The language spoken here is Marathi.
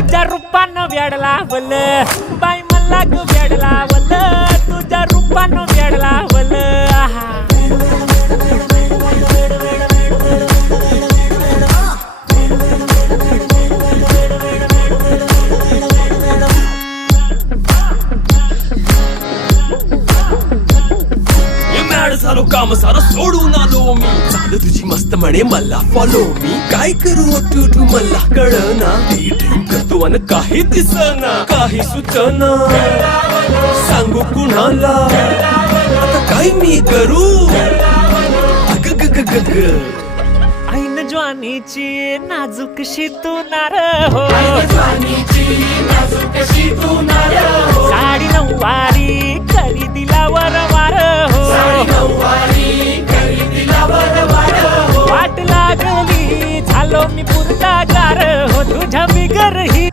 तुझ्या रूपानं वेड लावलं बाई मला ग वेड लावलं तुझ्या रूपानं वेड लावलं आहा झालो काम सारं सोडून आलो मी चाल तुझी मस्त म्हणे मला फॉलो मी काय करू तू मला कळना ड्रीम करतो अन काही दिसना काही सुचना सांगू कुणाला आता काय मी करू अग ग ग ग ग ऐन ज्वानीची नाजूकशी तू नार हो साडी नऊवारी करी दिला वरवार हो वाट लागली झालो मी पुरता गार हो तुझ्या बिगर ही